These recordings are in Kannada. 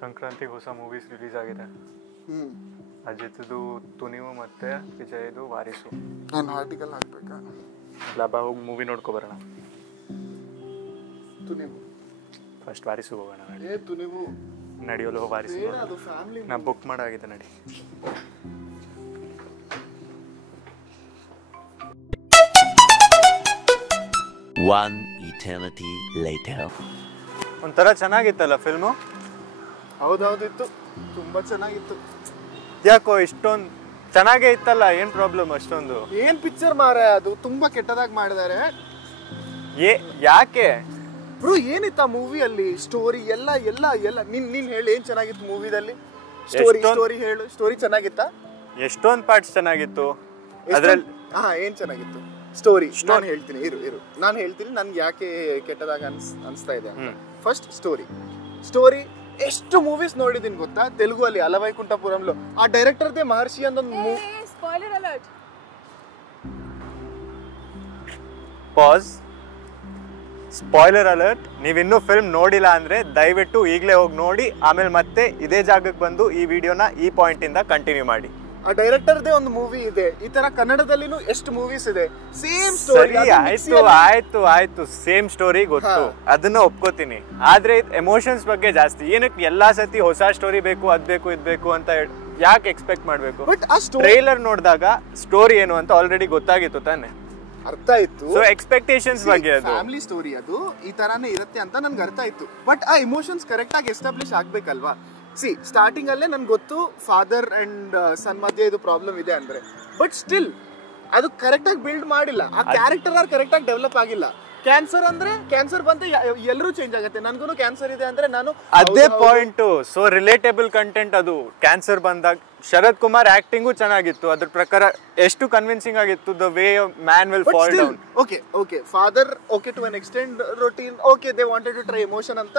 ಸಂಕ್ರಾಂತಿಗೆ ಹೊಸ ಮೂವೀಸ್ ರಿಲೀಸ್ ಆಗಿದೆ. ಅಜಿತ್ದು ತುನಿವು ಮತ್ತೆ ವಿಜಯ್ದು ವಾರಿಸು. ನಾನು ಆರ್ಟಿಕಲ್ ಹಾಕ್ಬೇಕಾ? ಲಾಭ ಹೋಗಿ ಮೂವಿ ನೋಡ್ಕೊ ಬರೋಣ. ತುನಿವು ಫಸ್ಟ್ ವಾರಿಸು ಹೋಗೋಣ. ತುನಿವು ನಡೆಯೋಲ್ಲ ವಾರಿಸು. ನಾ ಬುಕ್ ಮಾಡಾಗಿದೆ ನಡಿ. One eternity later. ಒಂಥರ ಚೆನ್ನಾಗಿತ್ತಲ್ಲ ಫಿಲ್ಮು? ಹೌದೌದಿತ್ತು, ತುಂಬಾ ಚೆನ್ನಾಗಿತ್ತು. ಯಾಕೋ ಇಷ್ಟೊಂದು ಚೆನ್ನಾಗೇ ಇತ್ತಲ್ಲ, ಏನ್ ಪ್ರಾಬ್ಲಮ್ ಅಷ್ಟೊಂದು? ಏನ್ ಪಿಕ್ಚರ್ ಮಾರ ಅದು, ತುಂಬಾ ಕೆಟ್ಟದಾಗಿ ಮಾಡಿದ್ದಾರೆ. ಯಾಕೆ ಬ್ರೋ ಏನಿತ್ತ ಮೂವಿಯಲ್ಲಿ? ಸ್ಟೋರಿ ಎಲ್ಲ ಎಲ್ಲ ಎಲ್ಲ ನೀನ್ ಹೇಳಿ, ಏನ್ ಚೆನ್ನಾಗಿತ್ತು ಮೂವಿದಲ್ಲಿ? ಸ್ಟೋರಿ ಹೇಳು. ಸ್ಟೋರಿ ಚೆನ್ನಾಗಿತ್ತಾ? ಎಷ್ಟೊಂದು ಪಾರ್ಟ್ಸ್ ಚೆನ್ನಾಗಿತ್ತು ಅದ್ರಲ್ಲಿ. ಏನ್ ಚೆನ್ನಾಗಿತ್ತು ಸ್ಟೋರಿ? ನಾನು ಹೇಳ್ತೀನಿ, ನಾನು ಹೇಳ್ತೀನಿ ನನ್ಗೆ ಯಾಕೆ ಕೆಟ್ಟದಾಗ ಅನ್ಸ್ತಾ ಇದೆ ಅಂತ. ಫಸ್ಟ್ ಸ್ಟೋರಿ ಎಷ್ಟು ಮೂವೀಸ್ ನೋಡಿದೀನಿ ಗೊತ್ತಾ ತೆಲುಗು ಅಲ್ಲಿ, ಅಲವೈಕುಂಠಪುರಂలో ಆ ಡೈರೆಕ್ಟರ್ದೇ ಮಹರ್ಷಿ ಅಂದೊಂದು ಸ್ಪಾಯ್ಲರ್ ಅಲರ್ಟ್. Spoiler alert. ನೀವಿನ್ನೂ ಫಿಲ್ಮ್ ನೋಡಿಲ್ಲ ಅಂದ್ರೆ ದಯವಿಟ್ಟು ಈಗಲೇ ಹೋಗಿ ನೋಡಿ, ಆಮೇಲೆ ಮತ್ತೆ ಇದೇ ಜಾಗಕ್ಕೆ ಬಂದು ಈ ವಿಡಿಯೋನ ಈ ಪಾಯಿಂಟ್ ಇಂದ ಕಂಟಿನ್ಯೂ ಮಾಡಿ. ಆ ಡೈರೆಕ್ಟರ್ದೇ ಒಂದು ಮೂವಿ ಇದೆ. ಈ ತರ ಕನ್ನಡದಲ್ಲಿನೂ ಎಷ್ಟು ಮೂವೀಸ್ ಇದೆ, ಸೇಮ್ ಸ್ಟೋರಿ. ಆಯ್ತು ಸೇಮ್ ಸ್ಟೋರಿ ಗೊತ್ತು, ಅದನ್ನ ಒಪ್ಕೋತೀನಿ. ಆದ್ರೆ ಎಮೋಷನ್ಸ್ ಬಗ್ಗೆ ಜಾಸ್ತಿ. ಏನಕ್ಕೆ ಎಲ್ಲಾ ಸತಿ ಹೊಸ ಸ್ಟೋರಿ ಬೇಕು, ಅದ್ ಬೇಕು ಇದ್ ಬೇಕು ಅಂತ ಯಾಕೆ ಎಕ್ಸ್ಪೆಕ್ಟ್ ಮಾಡ್ಬೇಕು? ಟ್ರೈಲರ್ ನೋಡಿದಾಗ ಸ್ಟೋರಿ ಏನು ಅಂತ ಆಲ್ರೆಡಿ ಗೊತ್ತಾಗಿತ್ತು ತಾನೆ, ಅರ್ಥ ಇತ್ತು. ಸೊ ಎಕ್ಸ್ಪೆಕ್ಟೇಷನ್ಸ್ ಬಗ್ಗೆ ಅದು ಫ್ಯಾಮಿಲಿ ಸ್ಟೋರಿ, ಅದು ಈ ತರಾನೇ ಇರುತ್ತೆ ಅಂತ ನನ್ಗೆ ಅರ್ಥ ಇತ್ತು. ಬಟ್ ಆ ಎಮೋಷನ್ಸ್ ಕರೆಕ್ಟ್ ಆಗಿ ಎಸ್ಟಾಬ್ಲಿಷ್ ಆಗ್ಬೇಕಲ್ವಾ? ಸ್ಟಾರ್ಟಿಂಗ್ ಅಲ್ಲೇ ನನ್ಗೆ ಗೊತ್ತು ಫಾದರ್ ಅಂಡ್ ಸನ್ ಮಧ್ಯೆ ಇದು ಪ್ರಾಬ್ಲಮ್ ಇದೆ ಅಂದ್ರೆ, ಬಟ್ ಸ್ಟಿಲ್ ಅದು ಕರೆಕ್ಟ್ ಆಗಿ ಬಿಲ್ಡ್ ಮಾಡಿಲ್ಲ. ಆ ಕ್ಯಾರೆಕ್ಟರ್ ಕರೆಕ್ಟ್ ಆಗಿ ಡೆವಲಪ್ ಆಗಿಲ್ಲ. ಕ್ಯಾನ್ಸರ್ ಅಂದ್ರೆ ಕ್ಯಾನ್ಸರ್ ಬಂದ್ರೆ ಎಲ್ಲರೂ ಚೇಂಜ್ ಆಗುತ್ತೆ. ನನ್ಗೂ ಕ್ಯಾನ್ಸರ್ ಇದೆ ಅಂದ್ರೆ ನಾನು ಅದೇ ಪಾಯಿಂಟ್. ಸೊ ರಿಲೇಟೇಬಲ್ ಕಂಟೆಂಟ್ ಅದು. ಕ್ಯಾನ್ಸರ್ ಬಂದಾಗ ಶರತ್ ಕುಮಾರ್ ಆಕ್ಟಿಂಗು ಚೆನ್ನಾಗಿತ್ತು, ಅದ್ರ ಪ್ರಕಾರ ಎಷ್ಟು ಕನ್ವಿನ್ಸಿಂಗ್ ಆಗಿತ್ತು. The way man will fall down. Okay father okay to an extend routine. Okay they wanted to try emotion ಅಂತ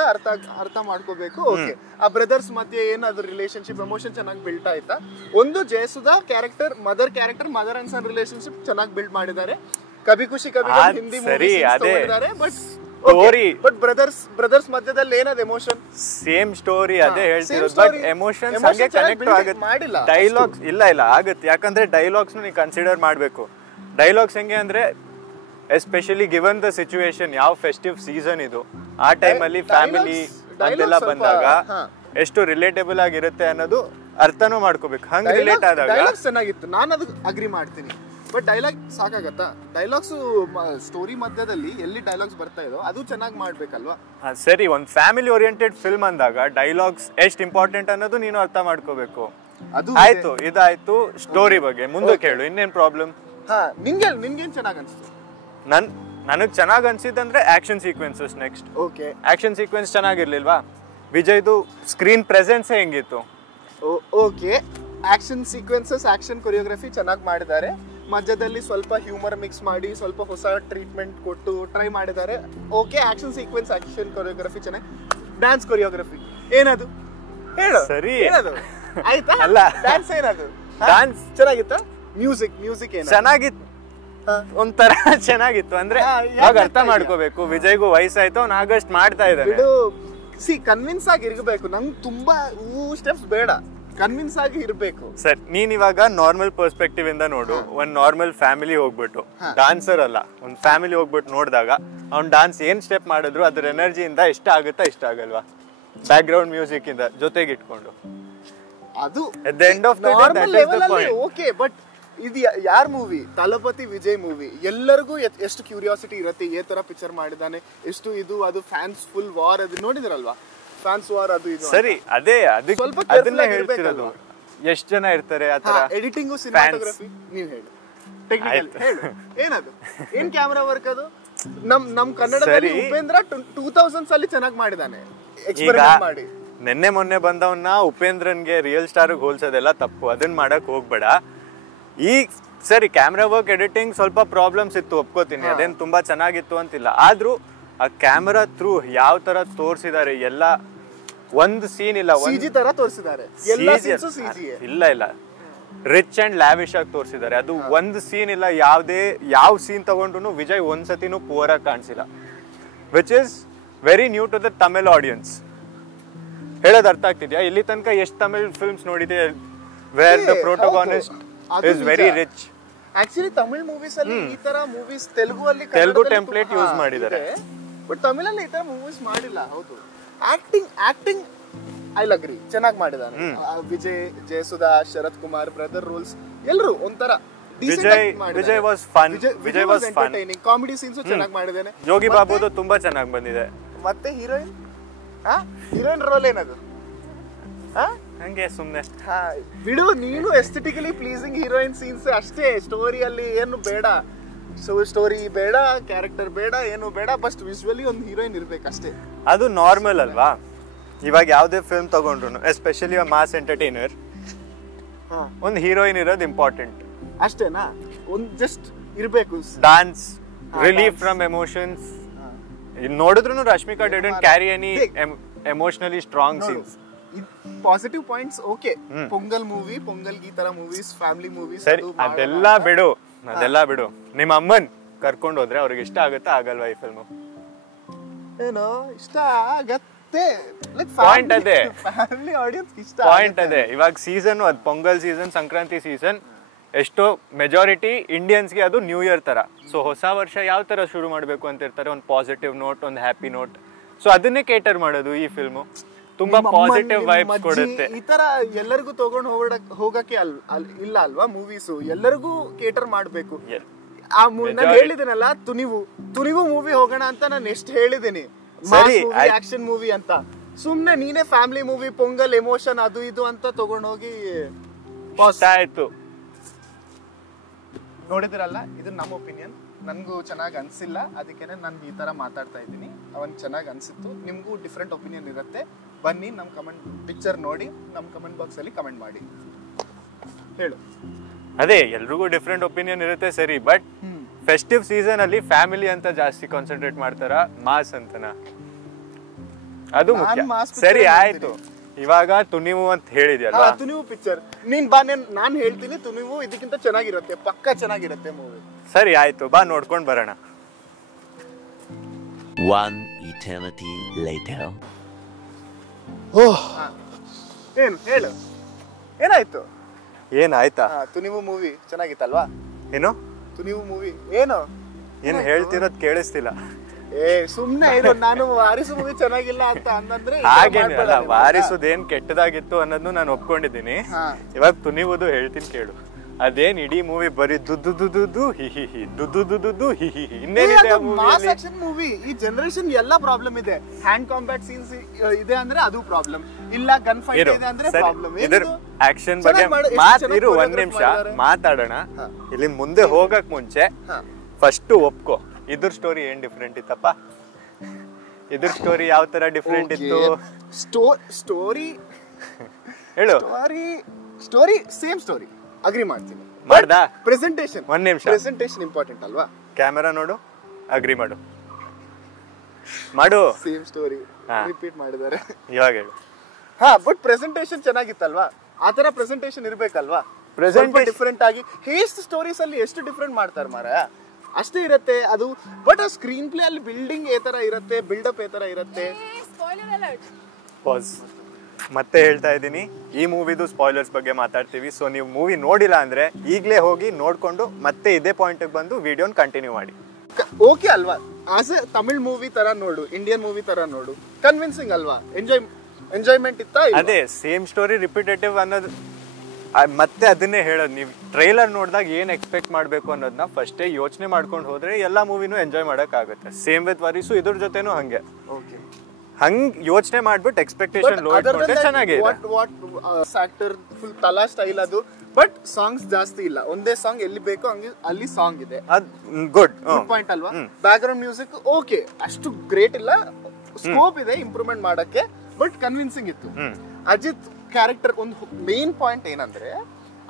ಅರ್ಥ ಮಾಡ್ಕೋಬೇಕು. ಓಕೆ ಆ ಬ್ರದರ್ಸ್ ಮಧ್ಯೆ ಏನಾದ್ರು ರಿಲೇಶನ್ಶಿಪ್ ಎಮೋಷನ್ ಚೆನ್ನಾಗಿ ಬಿಲ್ಟ್ ಆಯ್ತಾ? ಒಂದು Jayasudha character, mother and son relationship ಚೆನ್ನಾಗಿ ಬಿಲ್ಡ್ ಮಾಡಿದ್ದಾರೆ. Kabhi Khushi Kabhi Gham Hindi movies, but brothers ಮಧ್ಯದಲ್ಲಿ ಏನದು ಎಮೋಷನ್? ಸೇಮ್ ಸ್ಟೋರಿ, ಅದೇ ಹೇಳ್ತಿರೋದು. ಬಟ್ ಎಮೋಷನ್ಸ್ ಹಂಗೆ ಕನೆಕ್ಟ್ ಆಗುತ್ತೆ. ಡೈಲಾಗ್ಸ್ ಇಲ್ಲ ಆಗುತ್ತೆ. ಯಾಕಂದ್ರೆ ಡೈಲಾಗ್ಸ್ ನೀವು ಕನ್ಸಿಡರ್ ಮಾಡಬೇಕು. ಡೈಲಾಗ್ಸ್ ಹೆಂಗೆ ಅಂದ್ರೆ, ಎಸ್ಪೆಷಲಿ ಗಿವನ್ ದ ಸಿಚುವೇಶನ್, ಯಾವ ಫೆಸ್ಟಿವ್ ಸೀಸನ್ ಇದು, ಆ ಟೈಮಲ್ಲಿ ಫ್ಯಾಮಿಲಿ ಅದೆಲ್ಲ ಬಂದಾಗ ಎಷ್ಟು ರಿಲೇಟೇಬಲ್ ಆಗಿರುತ್ತೆ ಅನ್ನೋದು ಅರ್ಥನೂ ಮಾಡ್ಕೋಬೇಕು. ಹಂಗೆ ರಿಲೇಟ್ ಆದಾಗ ಚೆನ್ನಾಗಿತ್ತು, ನಾನು ಅದಕ್ಕೆ ಅಗ್ರಿ ಮಾಡ್ತೀನಿ. ಬಟ್ ಡೈಲಾಗ್ ಸಾಕಾಗತ್ತಾ? ಡೈಲಾಗ್ಸ್ ಸ್ಟೋರಿ ಮಧ್ಯದಲ್ಲಿ ಎಲ್ಲಿ ಡೈಲಾಗ್ಸ್ ಬರ್ತಾ ಇದೋ ಅದು ಚೆನ್ನಾಗಿ ಮಾಡ್ಬೇಕಲ್ವಾ? ಸರಿ, ಒಂದು ಫ್ಯಾಮಿಲಿ ಓರಿಯೆಂಟೆಡ್ ಫಿಲ್ಮ್ ಅಂದಾಗ ಡೈಲಾಗ್ಸ್ ಎಷ್ಟು ಇಂಪಾರ್ಟೆಂಟ್ ಅನ್ನೋದು ನೀನು ಅರ್ಥ ಮಾಡ್ಕೋಬೇಕು. ಅದು ಆಯ್ತು, ಇದಾಯ್ತು ಸ್ಟೋರಿ ಬಗ್ಗೆ. ಮುಂದೆ ಕೇಳು, ಇನ್ನೇನ್ ಪ್ರಾಬ್ಲಮ್? ನಿನ್ಗೇನ್ ಚೆನ್ನಾಗ್ ಅನ್ಸ್ತು? ನನಗ್ ಚೆನ್ನಾಗ್ ಅನ್ಸಿದ್ದಂದ್ರೆ action sequences. Next okay, action sequence ಚೆನ್ನಾಗಿರ್ಲಿಲ್ವಾ? ವಿಜಯ್ದು ಸ್ಕ್ರೀನ್ ಪ್ರೆಸೆನ್ಸ್ ಹೆಂಗಿತ್ತು? Okay, action sequences, action choreography ಚೆನ್ನಾಗಿ ಮಾಡಿದ್ದಾರೆ. ಮಧ್ಯದಲ್ಲಿ ಸ್ವಲ್ಪ ಹ್ಯೂಮರ್ ಮಿಕ್ಸ್ ಮಾಡಿ ಸ್ವಲ್ಪ ಹೊಸ ಟ್ರೀಟ್ಮೆಂಟ್ ಕೊಟ್ಟು ಟ್ರೈ ಮಾಡಿದ್ದಾರೆ. Okay, action sequence, action choreography ಚೆನ್ನಾಗಿ. ಡ್ಯಾನ್ಸ್ ಕೊರಿಯೋಗ್ರಫಿ ಏನದು ಹೇಳು? ಸರಿ, ಏನದು? ಆಯ್ತಾ? ಅಲ್ಲ, ಡ್ಯಾನ್ಸ್ ಏನದು? ಡ್ಯಾನ್ಸ್ ಚೆನ್ನಾಗಿತ್ತಾ? ಮ್ಯೂಸಿಕ್ ಏನು ಚೆನ್ನಾಗಿತ್ತು, ಒಂಥರ ಚೆನ್ನಾಗಿತ್ತು. ಅಂದ್ರೆ ಇವಾಗ ಅರ್ಥ ಮಾಡ್ಕೋಬೇಕು, ವಿಜಯ್ಗೂ ವಯಸ್ಸಾಯ್ತು, ಅವ್ನು ಆಗಸ್ಟ್ ಮಾಡ್ತಾ ಇದ್ದಾನೆ. ಕನ್ವಿನ್ಸ್ ಆಗಿ ಇರ್ಬೇಕು. ನಂಗೆ ತುಂಬಾ ಸ್ಟೆಪ್ಸ್ ಬೇಡ, ಕನ್ವಿನ್ಸ್ ಆಗಿ ಇರ್ಬೇಕು. ಸರ್, ನೀನ್ ಇವಾಗ ನಾರ್ಮಲ್ ಪರ್ಸ್ಪೆಕ್ಟಿವ್ ಇಂದ ನೋಡು. ಒಂದ್ ನಾರ್ಮಲ್ ಫ್ಯಾಮಿಲಿ ಹೋಗ್ಬಿಟ್ಟು, ಡಾನ್ಸರ್ ಅಲ್ಲ, ಒಂದ್ ಫ್ಯಾಮಿಲಿ ಹೋಗ್ಬಿಟ್ಟು ನೋಡಿದಾಗ ಅವ್ನ್ ಡಾನ್ಸ್ ಏನ್ ಸ್ಟೆಪ್ ಮಾಡಿದ್ರು ಅದ್ರ ಎನರ್ಜಿಯಿಂದ ಇಷ್ಟ ಆಗುತ್ತಾ ಇಷ್ಟ ಆಗಲ್ವಾ? ಬ್ಯಾಕ್ ಗ್ರೌಂಡ್ ಮ್ಯೂಸಿಕ್ ಇಂದ ಜೊತೆಗೆ ಇಟ್ಕೊಂಡು ಅದು at the end of the day that is the point. Okay, but ಇದು ಯಾರ್ ಮೂವಿ? ತಲಪತಿ ವಿಜಯ್ ಮೂವಿ. ಎಲ್ಲರಿಗೂ ಎಷ್ಟು ಕ್ಯೂರಿಯಾಸಿಟಿ ಇರುತ್ತೆ, ಈ ತರ ಪಿಕ್ಚರ್ ಮಾಡಿದಾನೆ, ಎಷ್ಟು ಇದು ಅದು ಫ್ಯಾನ್ಸ್ ಫುಲ್ ವಾರ್, ಅದು ನೋಡಿದ್ರಲ್ವಾ? ಫ್ಯಾನ್ಸ್ ವಾರ್ ಅದು ಇದು. ಸರಿ, ಅದೇ ಸ್ವಲ್ಪ ಅದನ್ನೇ ಹೇಳ್ತಿರೋದು. ಎಷ್ಟು ಜನ ಇರ್ತಾರೆ ಆ ತರ? ಎಡಿಟಿಂಗು, ಸಿನಿಮಾಟೋಗ್ರಫಿ ನೀನ್ ಹೇಳು, ಟೆಕ್ನಿಕಲ್ ಹೇಳು. ಏನದು? ಏನ್ ಕ್ಯಾಮೆರಾ ವರ್ಕ್ ಅದು? ನಮ್ ಕನ್ನಡದಲ್ಲಿ ಉಪೇಂದ್ರ 2000s ಅಲ್ಲಿ ಚೆನ್ನಾಗಿ ಮಾಡಿದಾನೆ, ಎಕ್ಸ್ಪೆರಿಮೆಂಟ್ ಮಾಡಿ. ನೆನ್ನೆ ಮೊನ್ನೆ ಬಂದವನ್ನ ಉಪೇಂದ್ರನ್ಗೆ ರಿಯಲ್ ಸ್ಟಾರ್ ಹೋಲ್ಸೋದೆಲ್ಲ ತಪ್ಪು, ಅದನ್ನ ಮಾಡಕ್ ಹೋಗ್ಬೇಡ. ಈಗ ಸರಿ, ಕ್ಯಾಮ್ರಾ ವರ್ಕ್, ಎಡಿಟಿಂಗ್ ಸ್ವಲ್ಪ ಪ್ರಾಬ್ಲಮ್ಸ್ ಇತ್ತು, ಒಪ್ಕೋತೀನಿ. ಅದೇನ್ ತುಂಬಾ ಚೆನ್ನಾಗಿತ್ತು ಅಂತಿಲ್ಲ. ಆದ್ರೂ ಆ ಕ್ಯಾಮೆರಾ ಥ್ರೂ ಯಾವ ತರ ತೋರ್ಸಿದ್ದಾರೆ ಎಲ್ಲ, ಒಂದು ಸೀನ್ ಇಲ್ಲ, ತರ ತೋರಿಸಿದ್ದಾರೆ. ಇಲ್ಲ ರಿಚ್ ಅಂಡ್ ಲ್ಯಾವಿಶ್ ಆಗಿ ತೋರಿಸಿದ್ದಾರೆ. ಅದು ಒಂದು ಸೀನ್ ಇಲ್ಲ, ಯಾವ ಸೀನ್ ತಗೊಂಡ್ರು ವಿಜಯ್ ಒಂದ್ಸತಿನೂ ಪೂರ್ ಆಗಿ ಕಾಣಿಸಿಲ್ಲ, which is very new to the Tamil audience. ಹೇಳೋದು ಅರ್ಥ ಆಗ್ತಿದ್ಯಾ? ಇಲ್ಲಿ ತನಕ ಎಷ್ಟು ತಮಿಳ್ ಫಿಲ್ಮ್ಸ್ ನೋಡಿದೆ where the protagonist is very rich. Actually Tamil movies ಅಲ್ಲಿ ಈ ತರ ಮೂವೀಸ್ ತೆಲುಗು ಟೆಂಪ್ಲೇಟ್ ಯೂಸ್ ಮಾಡಿದ್ದಾರೆ, ಬಟ್ ತಮಿಳಲ್ಲಿ ಈ ತರ ಮೂವೀಸ್ ಮಾಡಿಲ್ಲ. ಹೌದು, ಆಕ್ಟಿಂಗ್ ಐ ಅಗ್ರಿ ಚೆನ್ನಾಗಿ ಮಾಡಿದಾನೆ. ವಿಜಯ್, ಜಯಸುಧಾ, ಶರತ್ ಕುಮಾರ್, ಬ್ರದರ್ ರೋಲ್ಸ್ ಎಲ್ಲರೂ ಒಂಥರ Vijay was fun. Vijay was fun. Comedy scenes ಚೆನ್ನಾಗಿ ಮಾಡಿದಾನೆ. ಯೋಗಿ ಬಾಬುದು ತುಂಬಾ ಚೆನ್ನಾಗಿ ಬಂದಿದೆ. ಮತ್ತೆ ಹೀರೋಯಿನ್ ರೋಲ್ ಏನದು? ಹಂಗೆ ಸುಮ್ನೆ ಬಿಡು, ನೀನು ಎಸ್ಥೆಟಿಕಲಿ ಪ್ಲೀಸಿಂಗ್ ಹೀರೋಯಿನ್ ಸೀನ್ಸ್ ಅಷ್ಟೇ. ಸ್ಟೋರಿಯಲ್ಲಿ ಏನು ಬೇಡ, ಸ್ಟೋರಿ ಬೇಡ, ಕ್ಯಾರೆಕ್ಟರ್ ಬೇಡ, ಏನು ಬೇಡ, ಬಸ್ಟ್ ವಿಜುವಲಿ ಒಂದು ಹೀರೋಯಿನ್ ಇರ್ಬೇಕಷ್ಟೇ. ಅದು ನಾರ್ಮಲ್ ಅಲ್ವಾ? ಇವಾಗ ಯಾವುದೇ ಫಿಲ್ಮ್ ತಗೊಂಡ್ರು, ಎಸ್ಪೆಷಲಿ ಮಾಸ್ ಎಂಟರ್ಟೈನರ್, ಒಂದು ಹೀರೋಯಿನ್ ಇರೋದು ಇಂಪಾರ್ಟೆಂಟ್ ಅಷ್ಟೇನಾ? ಒಂದು ಜಸ್ಟ್ ಇರಬೇಕು. Dance, relief from emotions. ನೋಡಿದ್ರು Rashmika didn't carry any emotionally strong scenes. Positive points okay. Pongal movie, Pongal ಈ ತರ ಮೂವೀಸ್, ಫ್ಯಾಮಿಲಿ ಮೂವೀಸ್, ಸರಿ ಅದೆಲ್ಲ ಬಿಡು. ನಿಮ್ಮ ಅಮ್ಮನ್ ಕರ್ಕೊಂಡು ಹೋದ್ರೆ ಅವ್ರಿಗೆ ಇಷ್ಟ ಆಗುತ್ತಾ ಆಗಲ್ವಾ ಈ ಫಿಲ್ಮ್? ಏನೋ ಇಷ್ಟ ಆಗತ್ತೆ, ಪಾಯಿಂಟ್ ಅದೇ, ಫ್ಯಾಮಿಲಿ ಆಡಿಯನ್ಸ್ ಇಷ್ಟ ಪಾಯಿಂಟ್ ಅದೇ. ಇವಾಗ ಸೀಸನ್, ಅದು ಪೊಂಗಲ್ ಸೀಸನ್, ಸಂಕ್ರಾಂತಿ ಸೀಸನ್, ಎಷ್ಟೋ ಮೆಜಾರಿಟಿ ಇಂಡಿಯನ್ಸ್ಗೆ ಅದು ನ್ಯೂ ಇಯರ್ ತರ. ಸೊ ಹೊಸ ವರ್ಷ ಯಾವ ತರ ಶುರು ಮಾಡಬೇಕು ಅಂತ ಇರ್ತಾರೆ, ಒಂದು ಪಾಸಿಟಿವ್ ನೋಟ್, ಒಂದು ಹ್ಯಾಪಿ ನೋಟ್. ಸೊ ಅದನ್ನೇ ಕೇಟರ್ ಮಾಡೋದು ಈ ಫಿಲ್ಮು. ತುಂಬಾ ಪಾಸಿಟಿವ್ ವೈಬ್ಸ್ ಕೊಡುತ್ತೆ. ಈ ತರ ಎಲ್ಲರಿಗೂ ತಗೊಂಡು ಹೋಗಕ್ಕೆ ಇಲ್ಲ ಅಲ್ವಾ ಮೂವೀಸು? ಎಲ್ಲರಿಗೂ ಕೇಟರ್ ಮಾಡ್ಬೇಕು. ನಾನು ಹೇಳಿದ್ದೀನಲ್ಲ, ತುನಿವು ಮೂವಿ ಹೋಗೋಣ ಅಂತ ನಾನು ಎಷ್ಟು ಹೇಳಿದ್ದೀನಿ, ಆಕ್ಷನ್ ಮೂವಿ ಅಂತ. ಸುಮ್ನೆ ನೀನೇ ಫ್ಯಾಮಿಲಿ ಮೂವಿ, ಪೊಂಗಲ್ ಎಮೋಷನ್ ಅದು ಇದು ಅಂತ ತಗೊಂಡೋಗಿ ಆಯ್ತು. ನೋಡಿದ್ರಲ್ಲ, ಇದು ನಮ್ಮ ಒಪಿನಿಯನ್. ನನ್ಗೂ ಚೆನ್ನಾಗಿ ಅನ್ಸಿಲ್ಲ, ಅದಕ್ಕೇನೆ ನಾನು ಈ ತರ ಮಾತಾಡ್ತಾ ಇದ್ದೀನಿ. ಅವನ್ ಚೆನ್ನಾಗಿ ಅನ್ಸಿತ್ತು, ನಿಮ್ಗೂ ಡಿಫ್ರೆಂಟ್ ಒಪಿನಿಯನ್ ಇರುತ್ತೆ. ಬನ್ನಿ ನಮ್ ಕಮೆಂಟ್ ಪಿಕ್ಚರ್ ನೋಡಿ ನಮ್ ಕಮೆಂಟ್ ಬಾಕ್ಸ್ ಅಲ್ಲಿ ಕಮೆಂಟ್ ಮಾಡಿ ಹೇಳು. ಅದೇ ಎಲ್ರಿಗೂ ಡಿಫ್ರೆಂಟ್ ಒಪಿನಿಯನ್ ಇರುತ್ತೆ, ಸರಿ. ಬಟ್ ಫೆಸ್ಟಿವ್ ಸೀಸನ್ ಅಲ್ಲಿ ಫ್ಯಾಮಿಲಿ ಅಂತ ಜಾಸ್ತಿ ಕಾನ್ಸಂಟ್ರೇಟ್ ಮಾಡ್ತಾರ, ಮಾಸ್ ಅಂತನ? ಅದು ಮುಖ್ಯ. ಸರಿ ಆಯ್ತು, ಇವಾಗ ತುನಿವು ಅಂತ ಹೇಳಿದ್ಯಲ್ಲ, ತುನಿವು ಪಿಕ್ಚರ್ ನೀನ್ ಬಾ, ನಾನು ಹೇಳ್ತೀನಿ. ತುನಿವು ಇದಕ್ಕಿಂತ ಚೆನ್ನಾಗಿರುತ್ತೆ, ಪಕ್ಕ ಚೆನ್ನಾಗಿರುತ್ತೆ ಮೂವಿ. ಸರಿ ಆಯ್ತು, ಬಾ ನೋಡ್ಕೊಂಡ್ ಬರೋಣ. One eternity later. ಏನು ಹೇಳು, ಏನಾಯ್ತು? ಏನಾಯ್ತಾ? ತುನಿವು ಮೂವಿ ಚೆನ್ನಾಗಿತ್ತಲ್ವಾ? ಏನು ತುನಿವು ಮೂವಿ ಏನು ಹೇಳ್ತಿರೋದ್ ಕೇಳಿಸ್ತಿಲ್ಲ. ಸುಮ್ನೆ ಇರೋ, ನಾನು ವಾರಿಸು ಮೂವಿ ಚೆನ್ನಾಗಿಲ್ಲ ಅಂತ ಅಂದ್ರೆ ಹಾಗೇನಿಲ್ಲ. ವಾರಿಸುದೇನ್ ಕೆಟ್ಟದಾಗಿತ್ತು ಅನ್ನೋದನ್ನು ನಾನು ಒಪ್ಕೊಂಡಿದ್ದೀನಿ. ಇವಾಗ ತುನಿವುದು ಹೇಳ್ತೀನಿ ಕೇಳು. ಅದೇನ್ ಇಡೀ ಮೂವಿ ಬರೀ ದುದ್ದು ಹಿಹಿ ದುದ್ದು ಹಿಹಿ. ಇನ್ನೇನಿದೆ ಮೂವಿ? ಈ ಜನರೇಷನ್ ಎಲ್ಲ ಪ್ರಾಬ್ಲಮ್ ಇದೆ. ಹ್ಯಾಂಡ್ ಕಾಂಬ್ಯಾಟ್ ಸೀನ್ಸ್ ಇದೆ ಅಂದ್ರೆ ಅದು ಪ್ರಾಬ್ಲಮ್, ಇಲ್ಲ ಗನ್ ಫೈಟ್ ಇದೆ ಅಂದ್ರೆ ಪ್ರಾಬ್ಲಮ್. ಇದ್ರ ಆಕ್ಷನ್ ಬಗ್ಗೆ ಇರು, ಒಂದ್ ನಿಮಿಷ ಮಾತಾಡೋಣ. ಇಲ್ಲಿ ಮುಂದೆ ಹೋಗಕ್ ಮುಂಚೆ ಫಸ್ಟ್ ಒಪ್ಕೋ, ಇದ್ರ ಸ್ಟೋರಿ ಏನ್ ಡಿಫ್ರೆಂಟ್ ಇತ್ತಪ್ಪ? ಇದ್ರ ಸ್ಟೋರಿ ಯಾವ ತರ ಡಿಫ್ರೆಂಟ್ ಇತ್ತು? ಸ್ಟೋರಿ ಹೇಳು. ಸ್ಟೋರಿ ಸೇಮ್ ಸ್ಟೋರಿ, ಅಗ್ರಿ ಮಾಡ್ತೀನಿ. ಮಾಡ್ದಾ? ಪ್ರೆಸೆಂಟೇಷನ್, ಒಂದ್ ನಿಮಿಷ, ಪ್ರೆಸೆಂಟೇಷನ್ ಇಂಪಾರ್ಟೆಂಟ್ ಅಲ್ವಾ? ಕ್ಯಾಮೆರಾ ನೋಡು, ಅಗ್ರಿ ಮಾಡು. ಸೇಮ್ ಸ್ಟೋರಿ ರಿಪೀಟ್ ಮಾಡಿದ್ದಾರೆ. ಇವಾಗ ಹೇಳು. ಬಟ್ ಪ್ರೆಸೆಂಟೇಷನ್ ಚೆನ್ನಾಗಿತ್ತಲ್ವಾ? ಆತರ ಪ್ರೆಸೆಂಟೇಷನ್ ಇರ್ಬೇಕಲ್ವಾ? ಪ್ರೆಸೆಂಟೇಷನ್ ಡಿಫ್ರೆಂಟ್ ಆಗಿ ಹೇಸ್ಟ್ ಸ್ಟೋರೀಸ್ ಅಲ್ಲಿ ಎಷ್ಟು ಡಿಫ್ರೆಂಟ್ ಮಾಡ್ತಾರೆ ಮಾರ, ಅಷ್ಟೇ ಇರುತ್ತೆ ಅದು. ಬಟ್ ಆ ಸ್ಕ್ರೀನ್ ಪ್ಲೇ ಅಲ್ಲಿ ಬಿಲ್ಡಿಂಗ್ ಏ ತರ ಇರುತ್ತೆ, ಬಿಲ್ಡಪ್ ಏ ತರ ಇರುತ್ತೆ. ಮತ್ತೆ ಹೇಳ್ತಾ ಇದ್ದೀನಿ, ಈ ಮೂವಿದು ಸ್ಪಾಯ್ಲರ್ಸ್ ಬಗ್ಗೆ ಮಾತಾಡ್ತೀವಿ. ಸೊ ನೀವು ಮೂವಿ ನೋಡಿಲ್ಲ ಅಂದ್ರೆ ಈಗಲೇ ಹೋಗಿ ನೋಡ್ಕೊಂಡು ಮತ್ತೆ ಇದೇ ಪಾಯಿಂಟ್ ಬಂದು ವಿಡಿಯೋನ ಕಂಟಿನ್ಯೂ ಮಾಡಿ. ಓಕೆ ಅಲ್ವಾ? ಆಸ್ ಎ ತಮಿಳ್ ಮೂವಿ ತರ ನೋಡು, ಇಂಡಿಯನ್ ಮೂವಿ ತರ ನೋಡು, ಕನ್ವಿನ್ಸಿಂಗ್ ಅಲ್ವಾ? ಎಂಜಾಯ್ಮೆಂಟ್ ಇತ್ತಾ? ಅದೇ ಸೇಮ್ ಸ್ಟೋರಿ ರಿಪಿಟೇಟಿವ್ ಅನ್ನೋದು. ಮತ್ತೆ ಅದನ್ನೇ ಹೇಳೋದು, ನೀವು ಟ್ರೈಲರ್ ನೋಡಿದಾಗ ಏನ್ ಎಕ್ಸ್ಪೆಕ್ಟ್ ಮಾಡ್ಬೇಕು ಅನ್ನೋದನ್ನ ಫಸ್ಟೇ ಯೋಚನೆ ಮಾಡ್ಕೊಂಡು ಹೋದ್ರೆ ಎಲ್ಲಾ ಮೂವಿನೂ ಎಂಜಾಯ್ ಮಾಡಕ್ ಆಗುತ್ತೆ. ಸೇಮ್ ವಿತ್ ವರಿಸು, ಇದ್ರ ಜೊತೆನೂ ಹಂಗೆ. ಹಂಗ್ ಯೋಚನೆ ಮಾಡ್ಬಿಟ್ಟು ಎಕ್ಸ್ಪೆಕ್ಟೇಷನ್ ಲೋ ಇಟ್ಕೊಂಡ್ರೆ ಚೆನ್ನಾಗಿದೆ. ಆಕ್ಟರ್ ಫುಲ್ ತಲಾ ಸ್ಟೈಲ್ ಅದು. ಬಟ್ ಸಾಂಗ್ಸ್ ಜಾಸ್ತಿ ಇಲ್ಲ, ಒಂದೇ ಸಾಂಗ್ ಎಲ್ಲಿ ಬೇಕೋ ಅಲ್ಲಿ ಸಾಂಗ್ ಇದೆ. ಗುಡ್ ಪಾಯಿಂಟ್ ಅಲ್ವಾ? ಬ್ಯಾಕ್ ಗ್ರೌಂಡ್ ಮ್ಯೂಸಿಕ್ ಓಕೆ, ಅಷ್ಟು ಗ್ರೇಟ್ ಇಲ್ಲ, ಸ್ಕೋಪ್ ಇದೆ ಇಂಪ್ರೂವ್ಮೆಂಟ್ ಮಾಡಕ್ಕೆ, ಬಟ್ ಕನ್ವಿನ್ಸಿಂಗ್ ಇತ್ತು. ಅಜಿತ್ ಕ್ಯಾರೆಕ್ಟರ್ ಒಂದು ಮೇನ್ ಪಾಯಿಂಟ್ ಏನಂದ್ರೆ,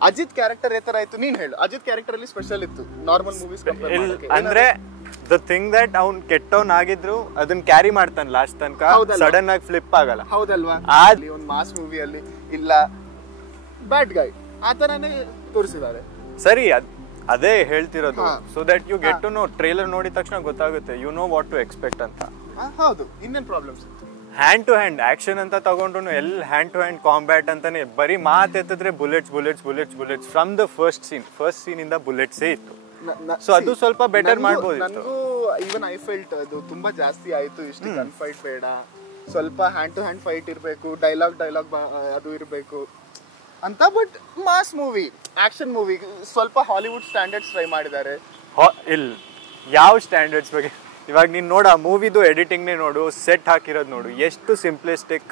ಅಜಿತ್ ಕ್ಯಾರೆಕ್ಟರ್ ಯಾವ ತರ ಆಯ್ತು ನೀನ್ ಹೇಳು. ಅಜಿತ್ ಕ್ಯಾರೆಕ್ಟರ್ ಅಲ್ಲಿ ಸ್ಪೆಷಲ್ ಇತ್ತು ನಾರ್ಮಲ್ ಮೂವೀಸ್ ಅಂದ್ರೆ ದ ಥಿಂಗ್ ದಟ್ ಅವ್ನ್ ಕೆಟ್ಟವನ್ ಆಗಿದ್ರು ಅದನ್ನ ಕ್ಯಾರಿ ಮಾಡ್ತಾನೆ ಲಾಸ್ಟ್ ತನಕ, ಸಡನ್ ಆಗಿ ಫ್ಲಿಪ್ ಆಗಲ್ಲ. ಹೌದಲ್ವಾ? ಒಂದು ಮಾಸ್ ಮೂವಿಯಲ್ಲಿ ಇಲ್ಲ ಬ್ಯಾಡ್ ಗೈ ಆ ತರನೇ ತೋರಿಸಿದ್ದಾರೆ. ಸರಿ, ಅದೇ ಹೇಳ್ತಿರೋದು. So that you get to know, trailer ನೋಡಿದ ತಕ್ಷಣ ಗೊತ್ತಾಗುತ್ತೆ, you know what to expect ಅಂತ. ಹೌದು, ಇನ್ನೇನ್ ಪ್ರಾಬ್ಲಮ್ಸ್ ಇತ್ತು? ಹ್ಯಾಂಡ್ ಟು ಹ್ಯಾಂಡ್ ಆಕ್ಷನ್ ಅಂತ ತಗೊಂಡ್ರು ಎಲ್ಲಿ ಹ್ಯಾಂಡ್ ಟು ಹ್ಯಾಂಡ್ ಕಾಂಬ್ಯಾಟ್ ಅಂತಾನೆ ಬರೀ ಮಾತು ಎತ್ತಿದ್ರೆ bullets from the first scene ಇಂದ ಬುಲೆಟ್ಸೇ ಇತ್ತು. ಸೊ ಅದು ಸ್ವಲ್ಪ ಬೆಟರ್ ಮಾಡ್ಬೋದು. ನನಗೂ ಈವನ್ ಐ ಫೆಲ್ಟ್ ಅದು ತುಂಬಾ ಜಾಸ್ತಿ ಆಯ್ತು, ಇಷ್ಟು ಗನ್ ಫೈಟ್ ಬೇಡ, ಸ್ವಲ್ಪ ಹ್ಯಾಂಡ್ ಟು ಹ್ಯಾಂಡ್ ಫೈಟ್ ಇರಬೇಕು, ಡೈಲಾಗ್ ಅದು ಇರಬೇಕು ಅಂತ. But mass movie, action movie, ಸ್ವಲ್ಪ ಹಾಲಿವುಡ್ ಸ್ಟ್ಯಾಂಡರ್ಡ್ಸ್ ಟ್ರೈ ಮಾಡಿದ್ದಾರೆ. ಇಲ್ಲ ಯಾವ ಸ್ಟ್ಯಾಂಡರ್ಡ್ಸ್ ಬಗ್ಗೆ ಇವಾಗ ನೀನ್ ನೋಡ ಮೂವಿದು ಎಡಿಟಿಂಗ್ನೇ ನೋಡು, ಸೆಟ್ ಹಾಕಿರೋದು ನೋಡು, ಎಷ್ಟು simplistic,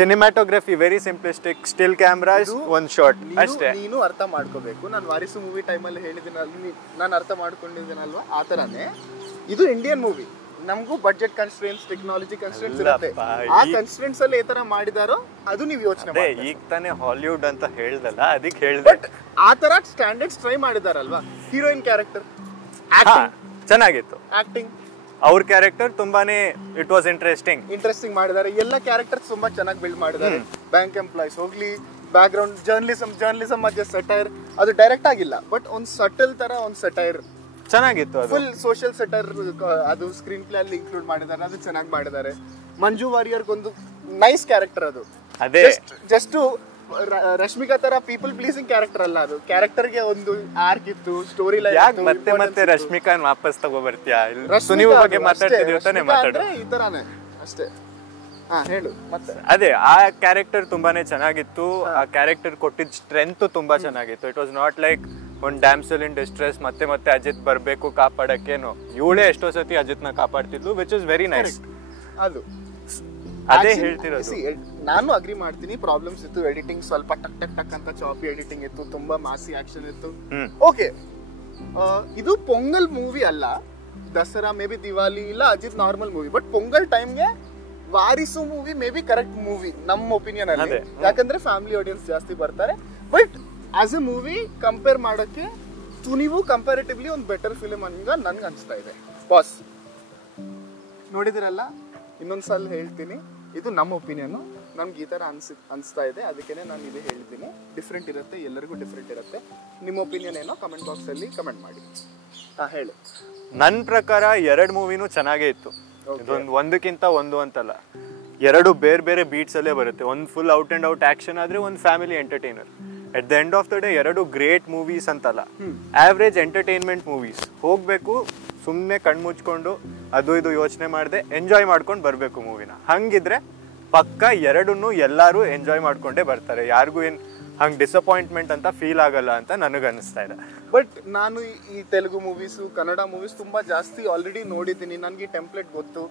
cinematography very simplistic, still cameras ಒಂದ್ ಶಾಟ್ ಅಷ್ಟೇ. ನೀನು ಅರ್ಥ ಮಾಡ್ಕೋಬೇಕು, ನಾನು ವಾರಿಸು ಮೂವಿ ಟೈಮಲ್ಲಿ ಹೇಳಿದ್ದೀನಲ್ಲ, ನಾನು ಅರ್ಥ ಮಾಡ್ಕೊಂಡಿದ್ದೀನಲ್ವಾ, ಆ ಥರನೇ ಇದು ಇಂಡಿಯನ್ ಮೂವಿ. ನಮಗೂ ಬಡ್ಜೆಟ್ ಕನ್ಸ್ಟ್ರೇನ್ಸ್, ಟೆಕ್ನಾಲಜಿ ಕನ್ಸ್ಟ್ರೇನ್ಸ್ ಇರುತ್ತೆ. ಆ ಕನ್ಸ್ಟ್ರೇನ್ಸ್ ಅಲ್ಲಿ ಈ ತರ ಮಾಡಿದಾರೋ ಅದು ನೀವು ಯೋಚನೆ ಮಾಡಿ. ಈಗ ತಾನೇ ಹಾಲಿವುಡ್ ಅಂತ ಹೇಳ್ದಲ್ಲ, ಅದಕ್ಕೆ ಹೇಳ್ದೆ. ಆ ತರ ಸ್ಟ್ಯಾಂಡರ್ಡ್ಸ್ ಟ್ರೈ ಮಾಡಿದಾರಲ್ವಾ. ಹೀರೋಯಿನ್ ಕ್ಯಾರೆಕ್ಟರ್ ಚೆನ್ನಾಗಿತ್ತು, ಆಕ್ಟಿಂಗ್, ಅವ್ರ ಕ್ಯಾರೆಕ್ಟರ್ ತುಂಬಾನೇ ಇಟ್ ವಾಸ್ ಇಂಟ್ರೆಸ್ಟಿಂಗ್ ಮಾಡಿದ್ದಾರೆ. ಎಲ್ಲ ಕ್ಯಾರೆಕ್ಟರ್ಸ್ ತುಂಬಾ ಚೆನ್ನಾಗಿ ಬಿಲ್ಡ್ ಮಾಡಿದ್ದಾರೆ. ಬ್ಯಾಂಕ್ ಎಂಪ್ಲಾಯ್ಸ್ ಹೋಗ್ಲಿ, ಬ್ಯಾಕ್ ಗ್ರೌಂಡ್ ಜರ್ನಲಿಸಂ ಮಧ್ಯೆ ಸಟೈರ್, ಅದು ಡೈರೆಕ್ಟ್ ಆಗಿಲ್ಲ, ಬಟ್ ಒಂದ್ ಸಟಲ್ ತರ ಒಂದ್ ಸಟೈರ್ ಚೆನ್ನಾಗಿತ್ತು. ಫುಲ್ ಸೋಷಿಯಲ್ ಸೆಟರ್ ಅದು ಸ್ಕ್ರೀನ್ ಪ್ಲೇ ಅಲ್ಲಿ ಇನ್ಕ್ಲೂಡ್ ಮಾಡಿದ್ದಾರೆ, ಅದು ಚೆನ್ನಾಗಿ ಮಾಡಿದ್ದಾರೆ. ಮಂಜು ವಾರಿಯರ್ ಒಂದು ನೈಸ್ ಕ್ಯಾರೆಕ್ಟರ್, ಅದು ಅದೇ ಜಸ್ಟ್ ರಶ್ಮಿಕಾ ತರ ಪೀಪಲ್ ಪ್ಲೀಸಿಂಗ್ ಕ್ಯಾರೆಕ್ಟರ್ ಅಲ್ಲ, ಅದು ಕ್ಯಾರೆಕ್ಟರ್ಗೆ ಒಂದು ಆರ್ಕ್ ಇತ್ತು, ಸ್ಟೋರಿ ಲೈನ್. ಮತ್ತೆ ರಶ್ಮಿಕಾನ್ ವಾಪಸ್ ತಗೋ ಬರ್ತೀಯಾ? ನೀವು ಬಗ್ಗೆ ಮಾತಾಡ್ತಿದೀವಿ ತಾನೇ, ಮಾತಾಡೋ ಈ ತರಾನೇ ಅಷ್ಟೇ. ಹೇಳು ಮತ್ತೆ. ಅದೇ ಆ ಕ್ಯಾರೆಕ್ಟರ್ ತುಂಬಾನೇ ಚೆನ್ನಾಗಿತ್ತು, ಆ ಕ್ಯಾರೆಕ್ಟರ್ ಕೊಟ್ಟಿದ್ದ ಸ್ಟ್ರೆಂತ್ ತುಂಬಾ ಚೆನ್ನಾಗಿತ್ತು. ಇಟ್ ವಾಸ್ ನಾಟ್ ಲೈಕ್ ಒಂದು ಡ್ಯಾಮ್ಸಲ್ ಇನ್ ಡಿಸ್ಟ್ರೆಸ್ ಮತ್ತೆ ಅಜಿತ್ ಬರ್ಬೇಕು ಕಾಪಾಡಕ್ಕೇನು, ಇವಳೇ ಎಷ್ಟೋ ಸತಿ ಅಜಿತ್ ನ ಕಾಪಾಡ್ತಿದ್ಲು, ವಿಚ್ ಇಸ್ ವೆರಿ ನೈಸ್. ಅದು ಅದೇ ಹೇಳ್ತಿರೋದು. ನಾನು ಅಗ್ರಿ ಮಾಡ್ತೀನಿ, ಪ್ರಾಬ್ಲಮ್ಸ್ ಇತ್ತು, ಎಡಿಟಿಂಗ್ ಸ್ವಲ್ಪ ಟಕ್ ಅಂತ ಚಾಪಿ ಎಡಿಟಿಂಗ್ ಇತ್ತು, ತುಂಬಾ ಮಾಸಿ ಆಕ್ಷನ್ ಇತ್ತು. ಓಕೆ, ಇದು ಪೊಂಗಲ್ ಮೂವಿ ಅಲ್ಲ, ದಸರಾ ಮೇ ಬಿ ದಿವಾಲಿ ಇಲ್ಲ, Ajith normal movie. But Pongal ಟೈಮ್ಗೆ Varisu movie maybe correct movie ನಮ್ಮ ಒಪಿನಿಯನ್ ಅಲ್ಲಿ, ಯಾಕಂದ್ರೆ ಫ್ಯಾಮಿಲಿ ಆಡಿಯನ್ಸ್ ಜಾಸ್ತಿ ಬರ್ತಾರೆ. But as a movie compare ಮಾಡೋಕ್ಕೆ ತುನಿವು ಕಂಪ್ಯಾರಿಟಿವ್ಲಿ ಒಂದು ಬೆಟರ್ ಫಿಲ್ಮ್ ಅಂತ ನನ್ಗೆ ಅನಿಸ್ತಾ ಇದೆ. ಬಾಸ್ ನೋಡಿದಿರಲ್ಲ, ಇನ್ನೊಂದ್ಸಲ ಹೇಳ್ತೀನಿ, ಇದು ನಮ್ಮ ಒಪಿನಿಯನ್, ನಮ್ಗೆ ಈ ಥರ ಅನಿಸ್ತಾ ಇದೆ, ಅದಕ್ಕೆ ನಾನು ಇದು ಹೇಳಿದ್ದೀನಿ. ಡಿಫ್ರೆಂಟ್ ಇರುತ್ತೆ, ಎಲ್ಲರಿಗೂ ಡಿಫ್ರೆಂಟ್ ಇರುತ್ತೆ. ನಿಮ್ಮ ಒಪಿನಿಯನ್ ಏನೋ ಕಮೆಂಟ್ ಬಾಕ್ಸಲ್ಲಿ ಕಮೆಂಟ್ ಮಾಡಿ. ಹೇಳಿ. ನನ್ನ ಪ್ರಕಾರ ಎರಡು ಮೂವಿನೂ ಚೆನ್ನಾಗೇ ಇತ್ತು. ಇದೊಂದು ಒಂದಕ್ಕಿಂತ ಒಂದು ಅಂತಲ್ಲ, ಎರಡು ಬೇರೆ ಬೇರೆ ಬೀಟ್ಸ್ ಅಲ್ಲೇ ಬರುತ್ತೆ. ಒಂದು full out and out action ಆದ್ರೆ ಒಂದು family entertainer. At the end of the day ಎರಡು ಗ್ರೇಟ್ ಮೂವೀಸ್ ಅಂತಲ್ಲ, ಆವ್ರೇಜ್ ಎಂಟರ್ಟೈನ್ಮೆಂಟ್ ಮೂವೀಸ್. ಹೋಗ್ಬೇಕು, ಸುಮ್ಮನೆ ಕಣ್ಮುಚ್ಕೊಂಡು ಅದು ಇದು ಯೋಚನೆ ಮಾಡದೆ ಎಂಜಾಯ್ ಮಾಡ್ಕೊಂಡು ಬರಬೇಕು ಮೂವಿನ. ಹಂಗಿದ್ರೆ ಪಕ್ಕ ಎರಡನ್ನೂ ಎಲ್ಲರೂ ಎಂಜಾಯ್ ಮಾಡ್ಕೊಂಡೇ ಬರ್ತಾರೆ, ಯಾರಿಗೂ ಏನು ಹಂಗೆ ಡಿಸಪಾಯಿಂಟ್ಮೆಂಟ್ ಅಂತ ಫೀಲ್ ಆಗಲ್ಲ ಅಂತ ನನಗೆ ಅನಿಸ್ತಾ ಇದೆ. ಬಟ್ ನಾನು ಈ ತೆಲುಗು ಮೂವೀಸು, ಕನ್ನಡ ಮೂವೀಸ್ ತುಂಬಾ ಜಾಸ್ತಿ ಆಲ್ರೆಡಿ ನೋಡಿದ್ದೀನಿ, ನನಗೆ ಟೆಂಪ್ಲೇಟ್ ಗೊತ್ತು.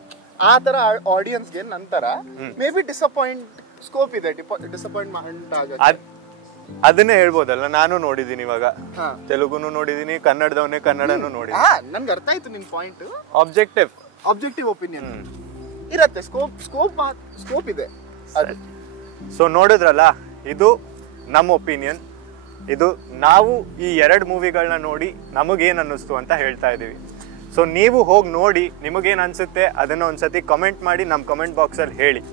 ಆ ಥರ ಆಡಿಯನ್ಸ್ಗೆ ನಂತರ ಮೇ ಬಿ ಸ್ಕೋಪ್ ಇದೆ, ಡಿಸಪಾಯಿಂಟ್ಮೆಂಟ್ ಆಗುತ್ತೆ. ಅದನ್ನೇ ಹೇಳ್ಬೋದಲ್ಲ, ನಾನು ನೋಡಿದೀನಿ ಇವಾಗ, ತೆಲುಗುನು ನೋಡಿದೀನಿ, ಕನ್ನಡನೂ ನೋಡಿದೀನಿ. ನನ್ಗೆ ಅರ್ಥ ಆಯ್ತು ನಿನ್ ಪಾಯಿಂಟ್. ಆಬ್ಜೆಕ್ಟಿವ್ ಒಪಿನಿಯನ್ ಇರತ್ತೆ, ಸ್ಕೋಪ್ ಇದೆ. ಸೊ ನೋಡಿದ್ರಲ್ಲ, ಇದು ನಮ್ಮ ಒಪಿನಿಯನ್. ಇದು ನಾವು ಈ ಎರಡು ಮೂವಿಗಳನ್ನ ನೋಡಿ ನಮಗೇನ್ ಅನ್ನಿಸ್ತು ಅಂತ ಹೇಳ್ತಾ ಇದೀವಿ. ಸೊ ನೀವು ಹೋಗಿ ನೋಡಿ, ನಿಮಗೇನ್ ಅನ್ಸುತ್ತೆ ಅದನ್ನ ಒಂದ್ಸತಿ ಕಮೆಂಟ್ ಮಾಡಿ ನಮ್ಮ ಕಮೆಂಟ್ ಬಾಕ್ಸ್ ಅಲ್ಲಿ ಹೇಳಿ.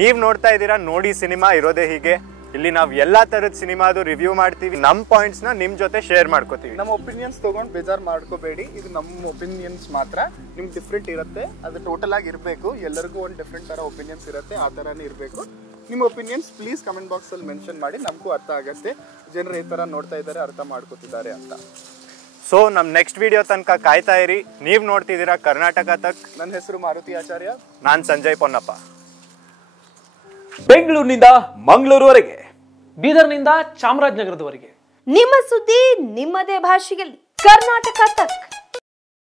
ನೀವ್ ನೋಡ್ತಾ ಇದ್ದೀರಾ ನೋಡಿ ಸಿನಿಮಾ ಇರೋದೇ ಹೀಗೆ. ಇಲ್ಲಿ ನಾವು ಎಲ್ಲಾ ತರದ ಸಿನಿಮಾದು ರಿವ್ಯೂ ಮಾಡ್ತೀವಿ, ನಮ್ಮ ಪಾಯಿಂಟ್ಸ್ ನ ನಿಮ್ ಜೊತೆ ಶೇರ್ ಮಾಡ್ಕೋತೀವಿ. ನಮ್ಮ ಒಪಿನಿಯನ್ಸ್ ತಗೊಂಡು ಬೇಜಾರ್ ಮಾಡ್ಕೋಬೇಡಿ, ಇದು ನಮ್ಮ ಒಪಿನಿಯನ್ಸ್ ಮಾತ್ರ. ನಿಮ್ಗೆ ಡಿಫ್ರೆಂಟ್ ಇರುತ್ತೆ, ಅದು ಟೋಟಲ್ ಆಗಿ ಇರಬೇಕು. ಎಲ್ಲರಿಗೂ ಒಂದು ಡಿಫ್ರೆಂಟ್ ತರ ಒಪಿನಿಯನ್ಸ್ ಇರುತ್ತೆ, ಆ ತರಾನೇ ಇರಬೇಕು. ನಿಮ್ಮ ಒಪಿನಿಯನ್ಸ್ ಪ್ಲೀಸ್ ಕಮೆಂಟ್ ಬಾಕ್ಸ್ ಅಲ್ಲಿ ಮೆನ್ಷನ್ ಮಾಡಿ, ನಮಗೂ ಅರ್ಥ ಆಗತ್ತೆ ಜನರು ಈ ತರ ನೋಡ್ತಾ ಇದ್ದಾರೆ, ಅರ್ಥ ಮಾಡ್ಕೋತಿದ್ದಾರೆ ಅಂತ. ಸೊ ನಮ್ ನೆಕ್ಸ್ಟ್ ವಿಡಿಯೋ ತನಕ ಕಾಯ್ತಾ ಇರಿ. ನೀವ್ ನೋಡ್ತಿದ್ದೀರಾ ಕರ್ನಾಟಕ ತಕ್. ನನ್ನ ಹೆಸರು ಮಾರುತಿ ಆಚಾರ್ಯ, ನಾನ್ ಸಂಜಯ್ ಪೊನ್ನಪ್ಪ. ಬೆಂಗಳೂರಿನಿಂದ ಮಂಗಳೂರುವರೆಗೆ, ಬೀದರ್ನಿಂದ ಚಾಮರಾಜನಗರದವರೆಗೆ ನಿಮ್ಮ ಸುದ್ದಿ ನಿಮ್ಮದೇ ಭಾಷೆಯಲ್ಲಿ. ಕರ್ನಾಟಕ ತಕ್.